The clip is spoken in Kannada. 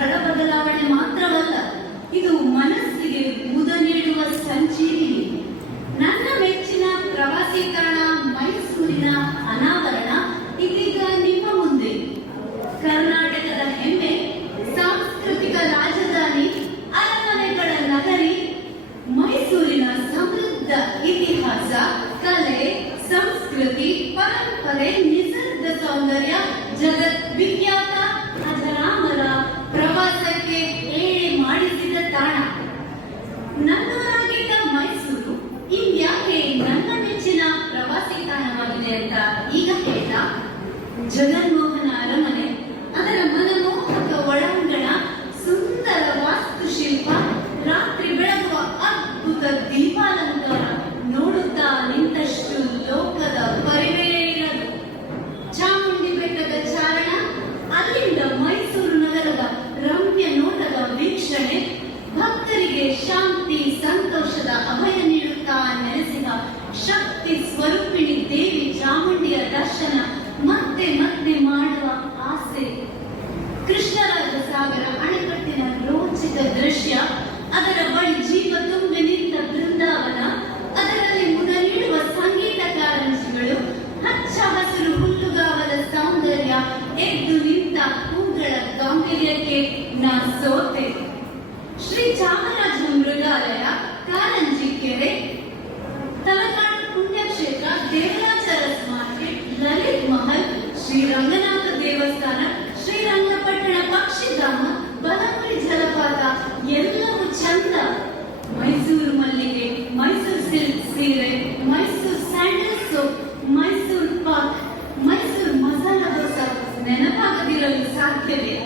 ಸ್ಥಳ ಬದಲಾವಣೆ ಮಾತ್ರವಲ್ಲ, ಇದು ಮನಸ್ಸಿಗೆ ಮುದ ನೀಡುವ ಸಂಜೀವಿನಿ. ನನ್ನ ಮೆಚ್ಚಿನ ಪ್ರವಾಸಿ ತಾಣ ಮೈಸೂರಿನ ಅನಾವರಣ ಇದೀಗ ನಿಮ್ಮ ಮುಂದೆ. ಕರ್ನಾಟಕದ ಹೆಮ್ಮೆ, ಸಾಂಸ್ಕೃತಿಕ ರಾಜಧಾನಿ, ಅರಮನೆಗಳ ನಗರಿ ಮೈಸೂರಿನ ಸಮೃದ್ಧ ಇತಿಹಾಸ, ಕಲೆ, ಸಂಸ್ಕೃತಿ, ಪರಂಪರೆ, ನಿಸರ್ಗ ಸೌಂದರ್ಯ ಜಗತ್ ವಿಖ್ಯಾತ ಅಜರಾಮರ ಪ್ರವಾಸಕ್ಕೆ ಏಳೆ ಮಾಡಿಸಿದ ತಾಣ. ನನ್ನೂರಾಗಿದ್ದ ಮೈಸೂರು ಇಂದ್ಯಾಕೆ ನನ್ನ ಮೆಚ್ಚಿನ ಪ್ರವಾಸಿ ತಾಣವಾಗಿದೆ ಅಂತ ಈಗ ಹೇಳ. ಜಗನ್ಮೋಹನ ಅರಮನೆ, ಅದರ ಮನಮೋಹಕ ಒಳಾಂಗಣ, ಸುಂದರ ವಾಸ್ತುಶಿಲ್ಪ, ರಾತ್ರಿ ಬೆಳಗುವ ಅದ್ಭುತ ದೀಪಾಲಂಕಾರ ನೋಡುತ್ತಾ ನಿಂತಷ್ಟು ಲೋಕದ ಪರಿವೇ ಇರದು. ಚಾಮುಂಡಿ ಬೆಟ್ಟದ ಚಾರಣ, ಅಲ್ಲಿಂದ ಮೈಸೂರು ನಗರದ ರಮ್ಯ ನೋಟದ ವೀಕ್ಷಣೆ, ಭಕ್ತರಿಗೆ ಶಾಂತಿ ಸಂತೋಷದ ಅಭಯ ನೀಡುತ್ತಾ ನೆಲೆಸಿದ ಶಕ್ತಿ ಸ್ವರೂಪಿಣಿ ದೇವಿ ಚಾಮುಂಡಿಯ ದರ್ಶನ ಮತ್ತೆ ಮತ್ತೆ ಮಾಡುವ ಆಸೆ. ಕೃಷ್ಣರಾಜ ಸಾಗರ ಅಣೆಕಟ್ಟಿನ ರೋಚಕ ದೃಶ್ಯ, ಅದರ ಬಳಿ ಜೀವ ತುಂಬಿ ನಿಂತ ಬೃಂದಾವನ, ಅದರಲ್ಲಿ ಮುದ ನೀಡುವ ಸಂಗೀತ ಕಾರಂಜಿಗಳು, ಹಚ್ಚ ಹಸಿರು ಹುಲ್ಲುಗಾವಲ ಸೌಂದರ್ಯ, ಎದ್ದು ನಿಂತ ಹೂಗಳ ಗಾಂಭೀರ್ಯಕ್ಕೆ ನಾ ಸೋತೆ. ಶ್ರೀ ಚಾಮರಾಜ ಮೃಗಾಲಯ, ಕಾರಂಜಿ ಕೆರೆ, ತಲಕಾಡು ಪುಣ್ಯಕ್ಷೇತ್ರ, ದೇವರಾಜರಸ್ ಮಾರ್ಕೆಟ್, ಲಲಿತ್ ಮಹಲ್, ಶ್ರೀರಂಗನಾಥ ದೇವಸ್ಥಾನ, ಶ್ರೀರಂಗಪಟ್ಟಣ ಪಕ್ಷಿಧಾಮ, ಬಲಮುರಿ ಜಲಪಾತ ಎಲ್ಲವೂ ಚಂದ. ಮೈಸೂರು ಮಲ್ಲಿಗೆ, ಮೈಸೂರು ಸಿಲ್ಕ್ ಸೀರೆ, ಮೈಸೂರು ಸ್ಯಾಂಡಲ್ ಸೋಪ್, ಮೈಸೂರು ಪಾಕ್, ಮೈಸೂರು ಮಸಾಲಾ ದೋಸೆ ನೆನಪಾಗದಿರಲು ಸಾಧ್ಯವೇ?